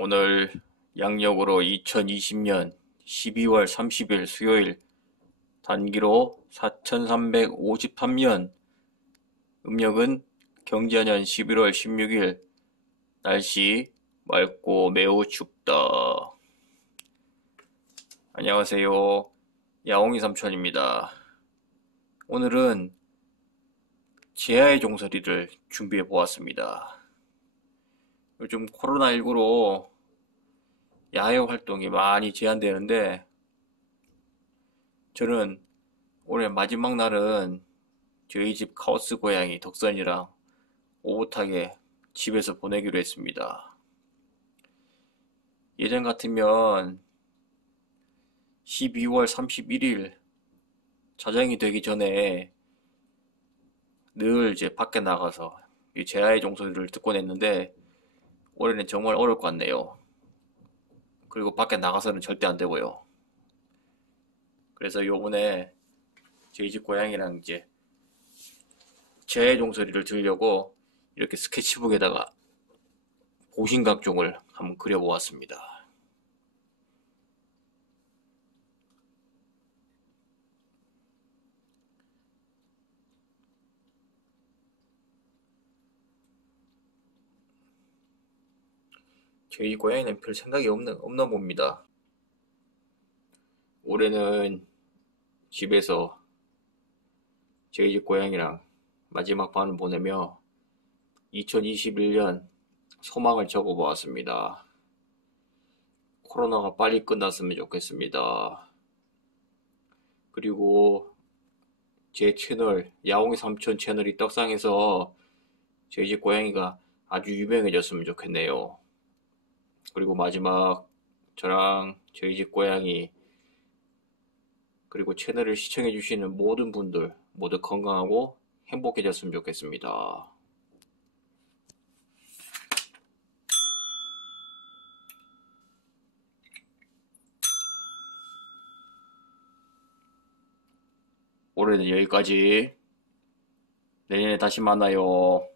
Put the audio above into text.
오늘 양력으로 2020년 12월 30일 수요일, 단기로 4353년, 음력은 경자년 11월 16일. 날씨 맑고 매우 춥다. 안녕하세요. 야옹이 삼촌입니다. 오늘은 제아의 종소리를 준비해 보았습니다. 요즘 코로나19로 야외 활동이 많이 제한되는데, 저는 올해 마지막 날은 저희 집 카오스 고양이 덕선이랑 오붓하게 집에서 보내기로 했습니다. 예전 같으면 12월 31일 자정이 되기 전에 늘 이제 밖에 나가서 이 제아의 종소리를 듣곤 했는데, 올해는 정말 어려울 것 같네요. 그리고 밖에 나가서는 절대 안 되고요. 그래서 요번에 저희 집 고양이랑 이제 제아의 종소리를 들으려고 이렇게 스케치북에다가 고심각종을 한번 그려보았습니다. 저희 고양이는 별 생각이 없나 봅니다. 올해는 집에서 저희 집 고양이랑 마지막 밤을 보내며 2021년 소망을 적어보았습니다. 코로나가 빨리 끝났으면 좋겠습니다. 그리고 제 채널, 야옹이 삼촌 채널이 떡상해서 저희 집 고양이가 아주 유명해졌으면 좋겠네요. 그리고 마지막, 저랑 저희 집 고양이 그리고 채널을 시청해주시는 모든 분들 모두 건강하고 행복해졌으면 좋겠습니다. 올해는 여기까지. 내년에 다시 만나요.